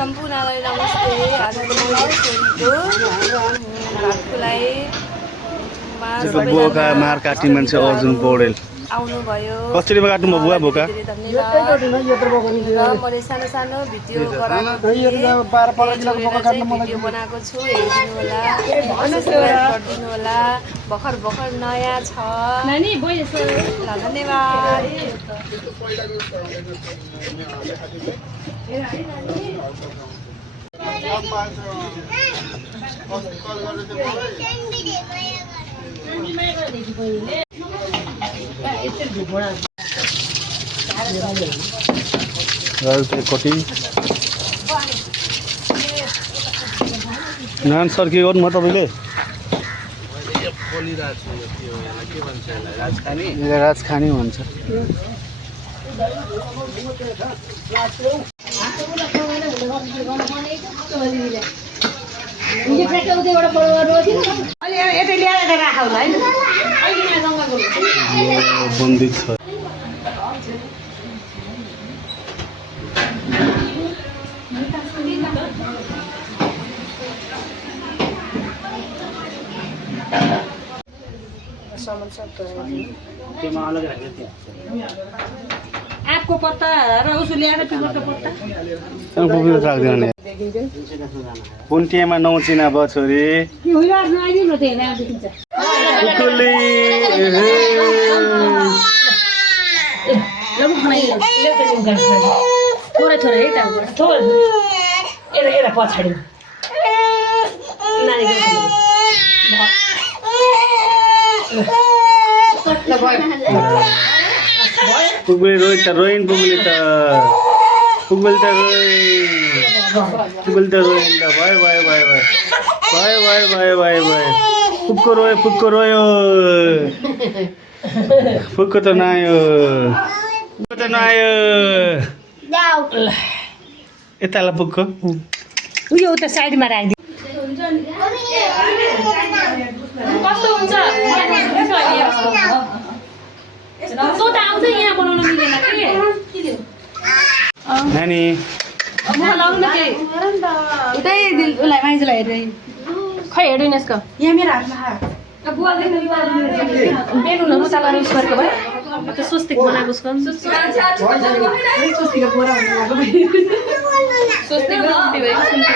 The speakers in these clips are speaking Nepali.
सम्पूर्णलाई नमस्ते। आज मैले छोरीको भात खुवाएमा बोका मार काट्ने मान्छे अर्जुन पौडेल आउनुभयो। कसरी काट्नु भयो बुवा बोका? धन्यवाद। मैले सानो सानो भिडियो बनाएको भिडियो बनाएको छु, हेरिदिनु होला, सब्सक्राइब गरिदिनु होला। भर्खर भर्खर नयाँ छ ल, धन्यवाद। कति नान सर के गर्नु भयो तपाईँले? राजखानी भन्छ। बन्दित छ। आँपको पत्ता र उसो ल्याएर पिपरको पत्ता राख्दैन पुन्टियामा नौचिना भयो छोरी। थोरै थोरै है थोरै पछाडि पुगुले रोइ त रोइन पुगुले त रोइन त भयो भयो भयो भयो भयो भयो भयो भयो भयो पुगको रोयो पुगको त नआयो यतालाई पुगको उयो उता साइडमा राखिदिनु। कस्तो हुन्छ सोता आउँछ यहाँ बनाउन मिलेन के नानी उतै उसलाई माइजूलाई हेर्दै खै हेर्दैन यसको यहाँ मेरो हातमा बेलुन मुसा गरेर उस गरेको भयो त्यो स्वस्तिक बनाएको उसको स्वस्तिको बोरा हुनु स्वस्तिको उल्टी भएको सुन्ती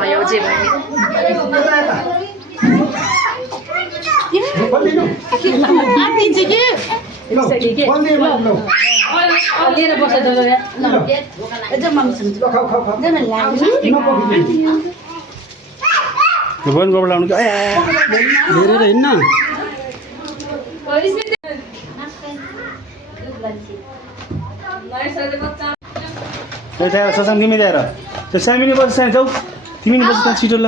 भयो जे भयो लिएर बस्छ वन गोबर लाउनु के हेरेर हिँड्न यता ससँग तिमी ल्याएर त्यो सामिनी बस्छ जाऊ तिमी नि बस्छ छिटो ल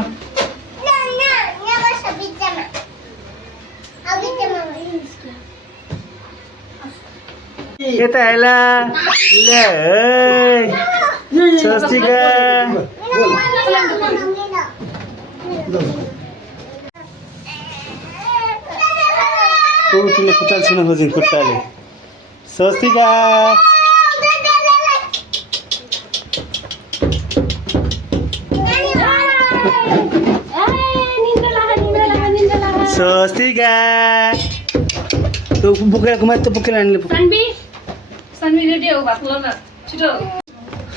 यता हेला ले स्वस्तिका तिमीले खुट्टा छुन खोज्यो खुट्टाले स्वस्तिका स्वस्तिका त्यो बोकेर मात्र बोकेर आनीले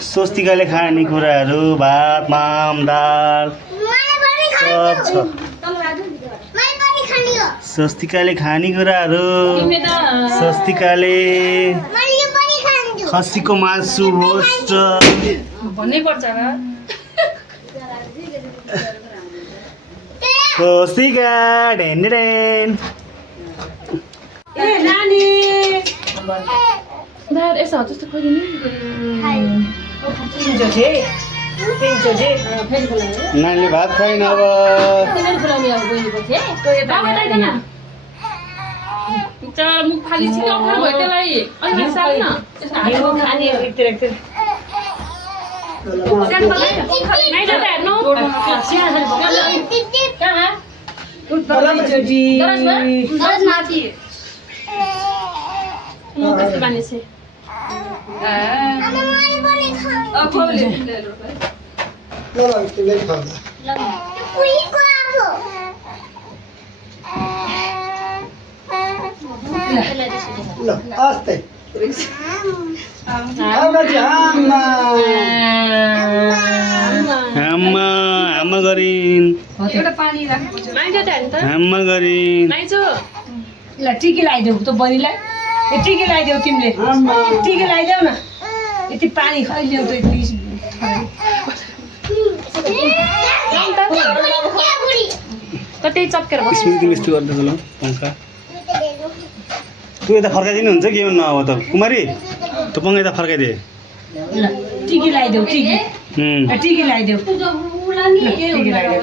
स्वस्तिकाले खाने कुराहरू भात माम दाल सब छ। स्वस्तिकाले खाने कुराहरू स्वस्तिकाले खसीको मासु होस्ट भन्नै पर्छ स्वस्तिका ढेन ढेन नानी यसो जस्तो खोज्नु नानीले भात खाइन अब मुख फाली छिटो अप्ठ्यारो भयो त्यसलाई अलिक सार्न खाने अब खोले आम्मा गरिन् एउटा पानी राख्नुपर्छ माइजो त नि त आम्मा गरिन् माइजो ल टिकी लगाइदेऊ त बहिनीलाई ए टिकी लगाइदेऊ तिमीले टिकी लगाइदेऊ न यति पानी खैलिदेऊ त यति त त्यही चप्केर बस स्मृति मिस्त्री गर्दैछ ल पङ्खा तँ यता फर्काइदिनु हुन्छ कि न अब त कुमारी त पङ्खा यता फर्काइदिए ल टिकी लगाइदेऊ टिकी टिकी लगाइदेऊ टिकी लगाइदेऊ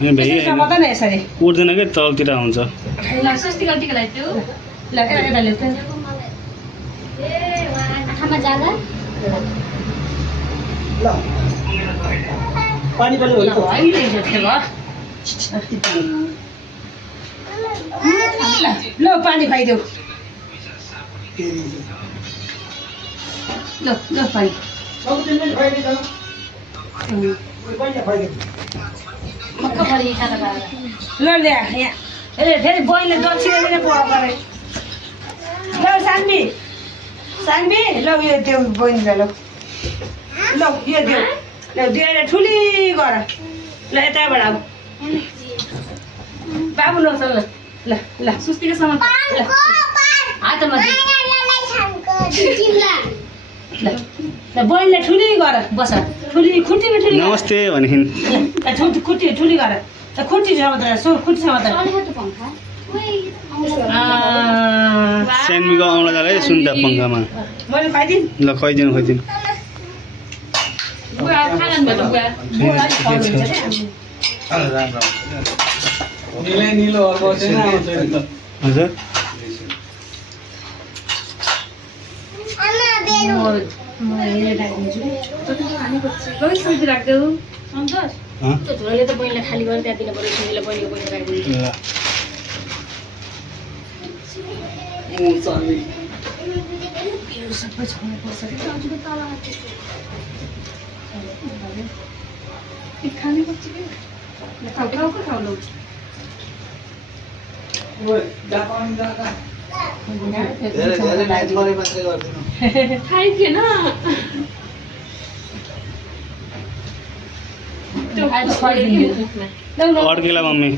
भ्याइ चमक न यसरी उठ्दैन कि तलतिर हुन्छ ल स्वस्तिका टिका लगाइदियो ल यता ल्याउ त पानी पनि ल अहिले जस्तो भयो ल पानी खुवाइदेऊ ल ल पानी ल ल्या यहाँ ए फेरि बहिनीले दक्षिणा पनि पढ परे ल सान्वी सान्वी ल यो देऊ बहिनीलाई ल ल यो देऊ ल दिएर ठुली गर ल यताबाट अब बाबु नच ल ल ल स्वस्तिका सामान हातमा दे ल ल बहिनीलाई ठुली गर बस ठुली खुट्टीमा ठुली गर। नमस्ते भनेदेखि ल खुट्टी ठुली गर त खुट्टी समातेर खुट्टी समातेर स्यान्डविचको आउला जाँदा सुन्दा पङ्खामा मैले खुवाइदिनु ल खुवाइदिनु खुवाइदिनु बुवा खाना भयो बुवा हजुर सब्जी राख्देऊ सन्तोष अँ? त्यो झोलले त बहिनीलाई खाली गरेर त्यहाँ दिनु पऱ्यो तिमीले बहिनीको पैसा राखिदिनु ल सबै छोड्नु पर्छ खाने पर्छ कि टाउको खाउनु खाइथिएन अड्केला मम्मी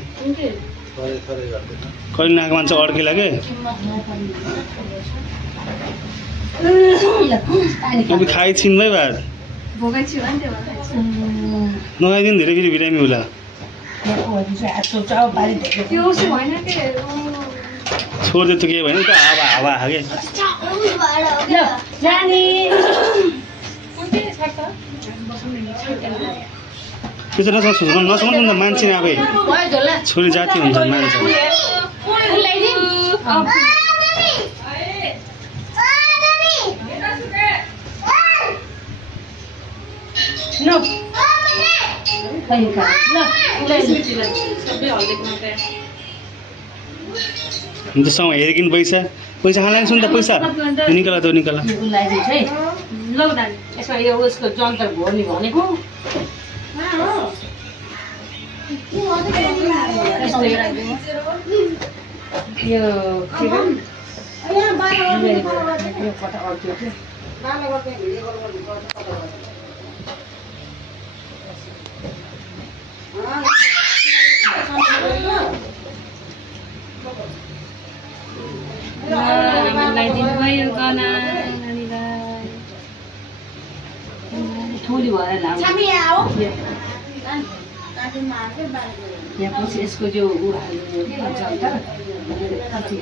कहिले नआएको मान्छे अड्केला के अब खाइ छिन् भाइ भात भोगाइ छु भने त्यो नखाइदिनु धेरै फेरि बिरामी होला त्यो उसो भएन के छोडिदियो त के भएन त हावा हावा हागे त्यो त नसमाउनु नि त मान्छे आफै छोरी जाति हुन्छ मान्छे त्यससँग हेरिकन पैसा पैसा खान लाग्छ नि त पैसा निकाल त निकाल यसमा यो उसको जन्तर घोर्ने भनेको यो के लगाइदिनुभयो गना नानीलाई ठुली भएर लाग्यो यहाँ पछि यसको जो ऊ हाल्नु कि जन्तर कति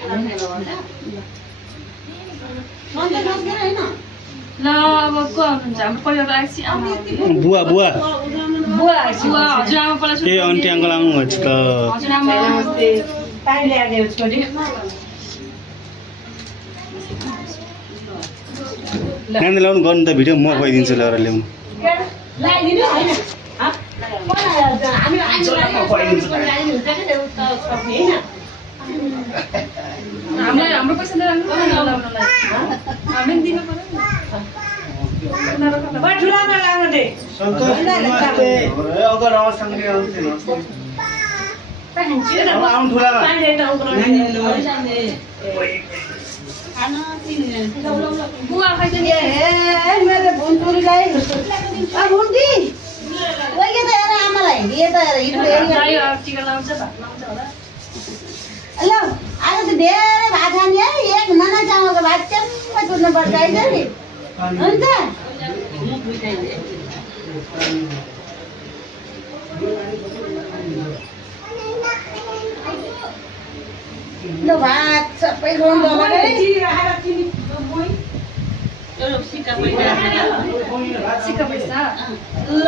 ल अब को आउनुहुन्छ हाम्रो परिवार आएपछि आमा बुवा बुवा बुवा बुवा हजुरआमा पहिला ए आन्टी अङ्कल आउनुहुन्छ त हजुरआमा पानी ल्याइदियो छोरी नानी ल्याउनु गर्नु त भिडियो म खुवाइदिन्छु ल्याएर ल्याउनु ल्याइदिनु होइन हामी ल्याइदिनु हुन्छ कि त्यो त सक्ने होइन हामीले पैसा लिएर लाउनलाई हामी दिनु पर्यो बा ठुलामा लाग्नु दे सन्तोष नमस्ते अगर आउँसँग आउँछ अब आउँ ठुलामा बुवा खाइदिनु ए मेरो भुन्टुरीलाई भुन्टी ओके त हेर आमालाई ये त हेर जायो टिका लाउँछ भात लाउँछ होला ल आज त धेरै भात खाने है एक नना चामलको भात च्याम्मै कुद्नु पर्छ है नि हुन्छ ल भात सबै खाउँ सिक्का पैसा ल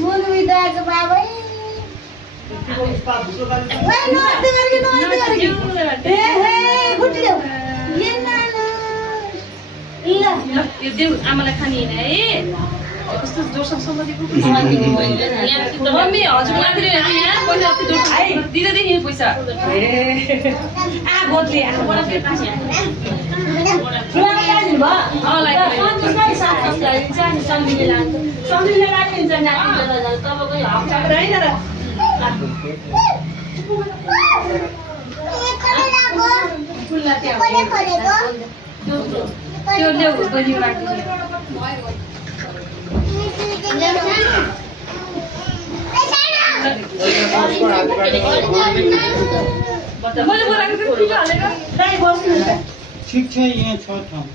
मुनु बिदाको बाबै यो देऊ आमालाई खाने होइन है कस्तो जोरसँग सम्बन्धीको मम्मी हजुर माथि यहाँ पैसा अति जोरसँग दिँदैदेखि पैसा त्यो ल्याउ बहिनी राखिदिनु मैले बोलाएको थिएँ पिठो हालेर ठिक छ यहाँ छ ठाउँ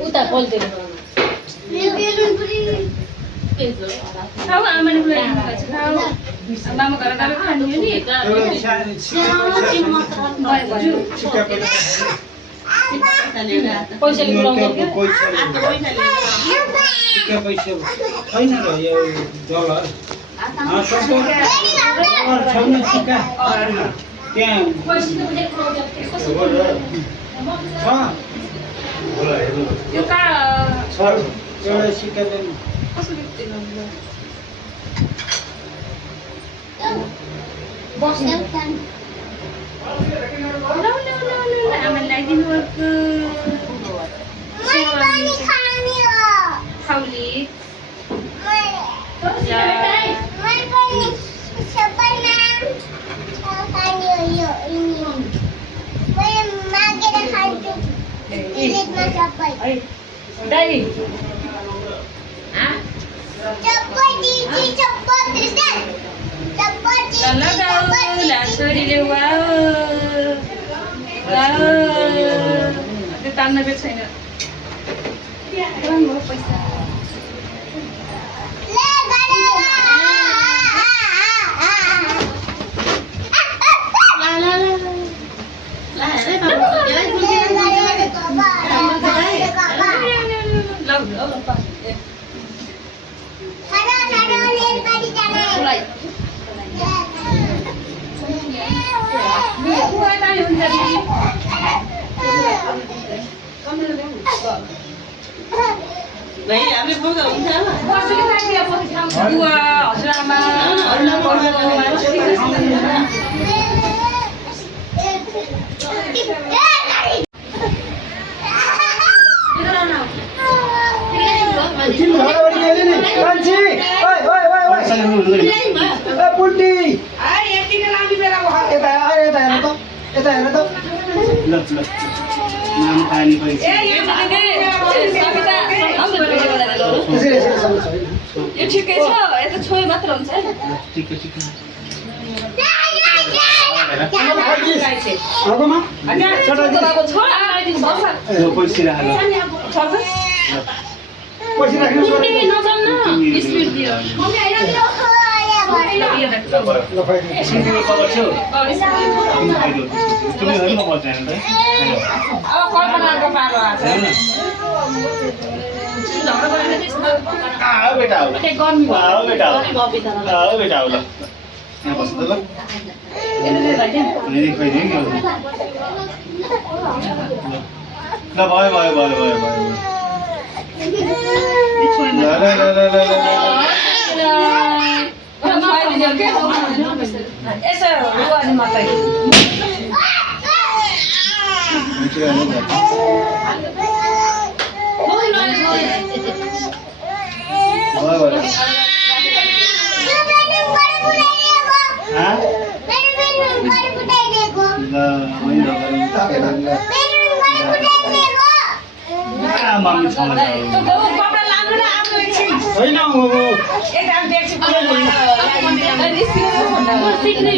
उता पोल्तिर खाऊ आमाले बोलाइदिनु भएको छ खाऊ मामा घर गएर खाने हो नि पैसाले बोलाउँछ पैसा छैन र यो डलर छैन सिक्का त्यहाँ यो कहाँ छ एउटा सिक्का चाहिँ कसरी दिनु आमाले ल्याइदिनु भएको खाउली दाई छोरीले त्यो तान्न बेच छैन पैसा बुवा हजुरआमा यो ठिकै छ यता छोयो मात्र हुन्छ है बेटा खुवाइदिउँ यदि खोइदियो कि ल भयो भयो भयो भयो भयो ल ल ल ल ल यसो रुवानी मात्रै कपडा लानु न आफ्नो एकछिन होइन एक दाम देख्छु सिक्ने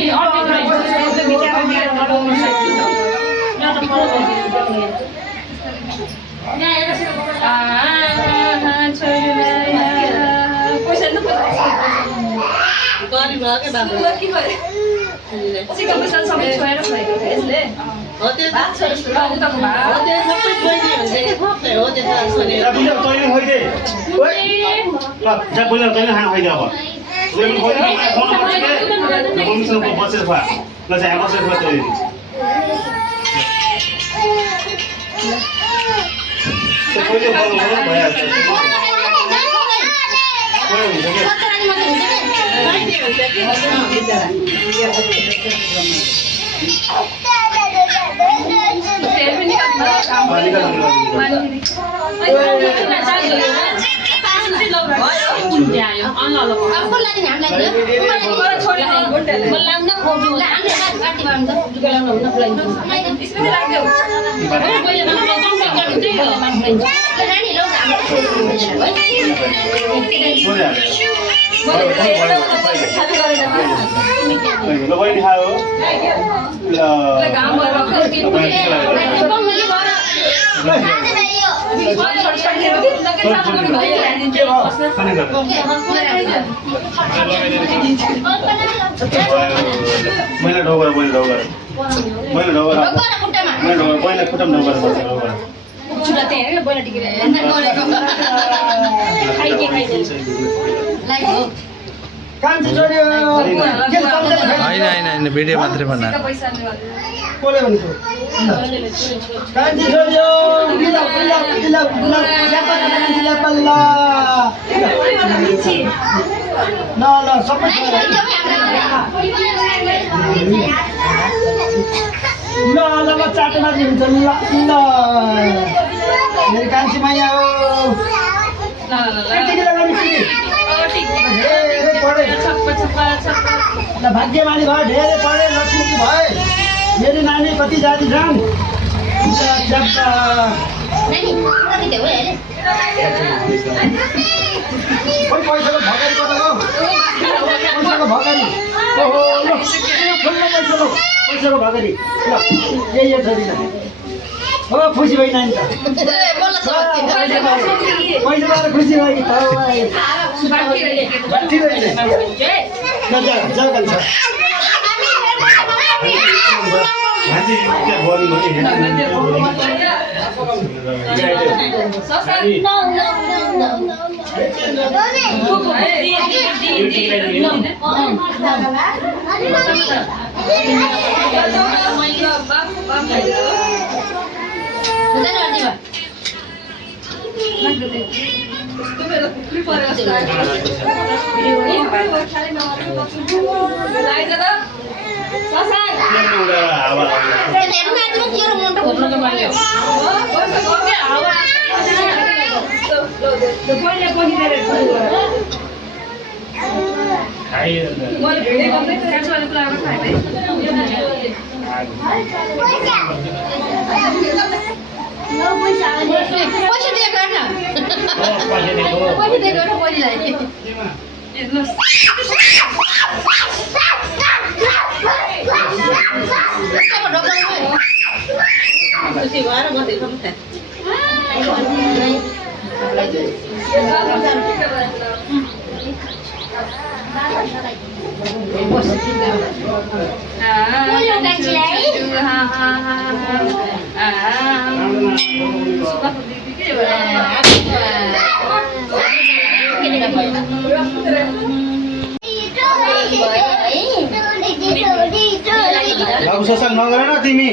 होइन भिडियो मात्रै बना चाटमा हुन्छ ल मेरो कान्छी माया हो भाग्यमानी भयो धेरै पढे लक्ष्मी भए मेरो नानी कति जाति छन् पैसाको भगारी पैसाको भगारी पैसाको भगारी ल यही छोरी हो खुसी भइ नानी त पैसा खुसी भइ बाबु ससाङ नगर न तिमी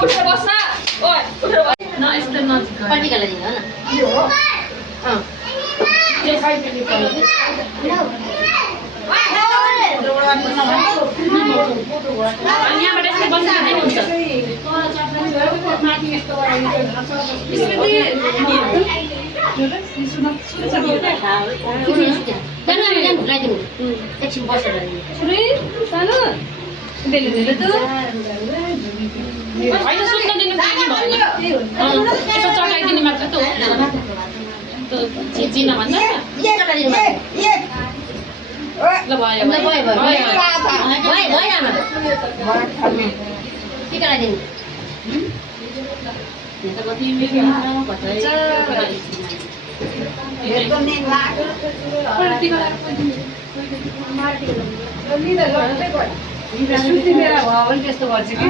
उठेर बस्न ओए उठेर बस्न न यस्तो नजिक पल्टिकालाई दिनु यहाँबाट यसले बस्न दिनुहुन्छ एकछिन बसेर सानो बेलु बेलु त होइन सुत्न दिनु भएन यसो चटाइदिने मात्र त हो चिन भन्छ ल भयो त्यस्तो गर्छ कि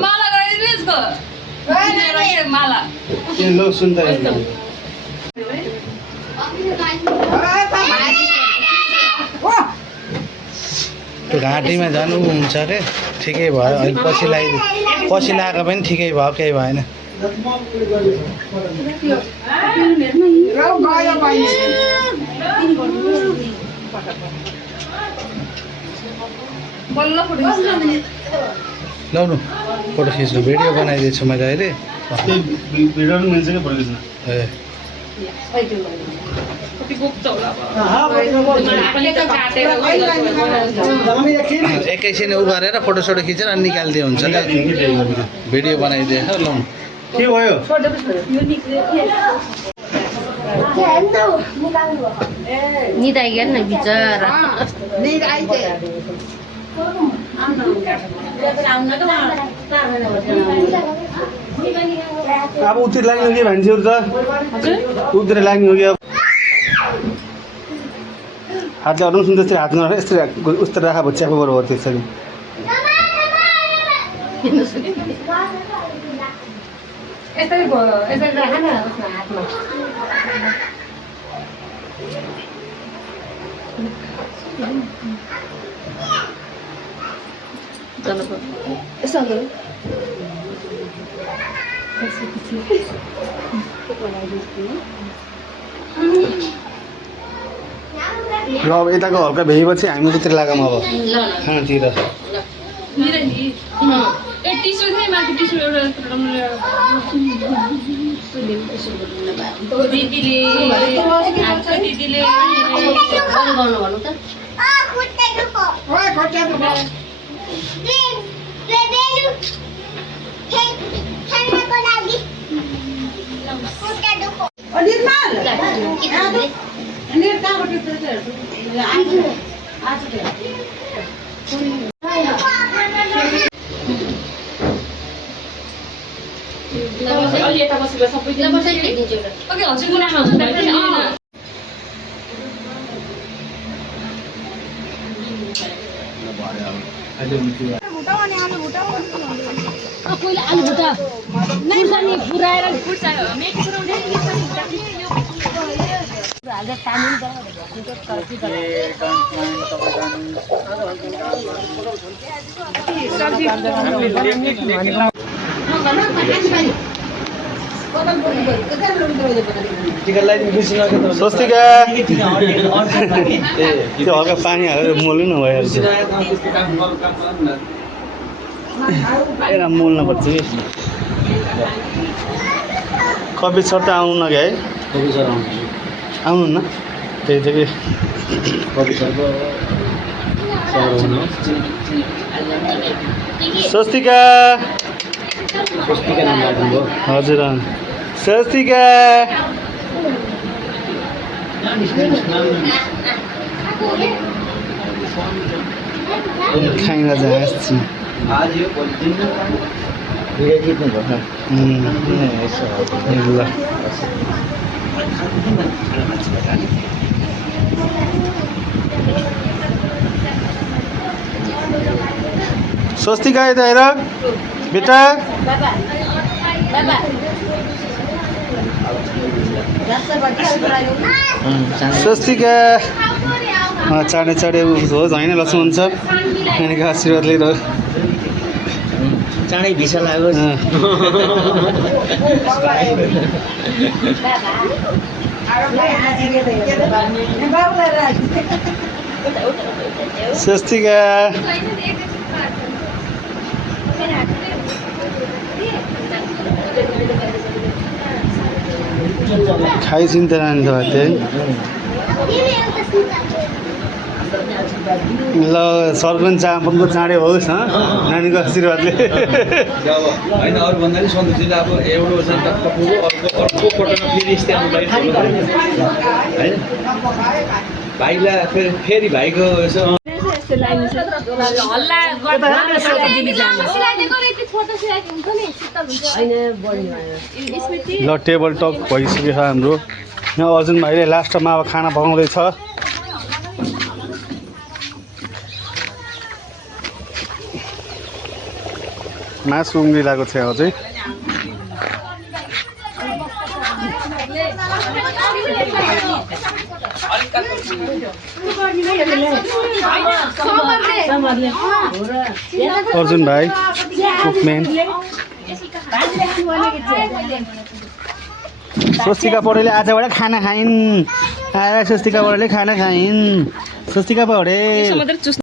माला गरिदिनु यसको माला लौ सुन त त्यो घाँटीमा झन् ऊ हुन्छ अरे ठिकै भयो अहिले पछि लगाएको पनि ठिकै भयो केही भएन लौ न फोटो खिच्नु भिडियो बनाइदिएछु मैले अहिले भिडियो पनि मिल्छ क्या फोटो खिच्न ए एकैछिन उ गरेर फोटोसोटो खिचेर अनि निकालिदिए हुन्छ क्या भिडियो बनाइदिए लौ के भयो निदाइगेन न बिचरा अब उतिर लाग्ने हो कि भान्जीहरू त उतिर लाग्ने हो कि अब हातले अरू सुन्दा त्यसरी हात नराख यस्तरी उस्तो राख च्याको बरु हो त्यसरी यसरी राख न हातमा र अब यताको हल्का भ्याएपछि हामी उतिर लागौँ अब खानातिर टिस्यु थियो माथि टिस्यु एउटा दिदीले गर्नु भन्नु त अलि यता बसेर सबै ओके हजुरको नाम हुन्छ पहिला आलु भुटा खुर्सानी पुराएर स्वस्तिका त्यो हल्का पानी हालेर मोल्नु न भइहाल्छ एउटा मोल्नुपर्छ कि कपी सर त आउनु न क्या है आउनु न त्यही त कि स्वस्तिका हजुर स्वस्तिका खाइन जाँच्छु ल स्वस्तिका यता हेर बेटा स्वस्तिका चाँडै चाँडै हो होइन लक्ष्मण छ नानीको आशीर्वाद लिएर चाँडै भिसा लागोस् स्वस्तिका खाइसिन् त नानी त त्यही ल सरपञ्च चामलको चाँडै होस् नानीको आशीर्वादले होइन अरू भन्दा पनि सन्तोषजीले अब एउटा ओजन टक्क पुग्यो अर्को पटकमा फेरि यस्तै आउनुलाई होइन भाइलाई फेरि भाइको यसो ल टेबल टक भइसक्यो हाम्रो यहाँ अर्जुन भाइले लास्टमा अब खाना पकाउँदैछ मासु उम्रिरहेको छ अझै अर्जुन भाइ कुकम्यान स्वस्तिका पौडेलले आजबाट खाना खाइन् आएर स्वस्तिका पौडेलले खाना खाइन् स्वस्तिका पौडेल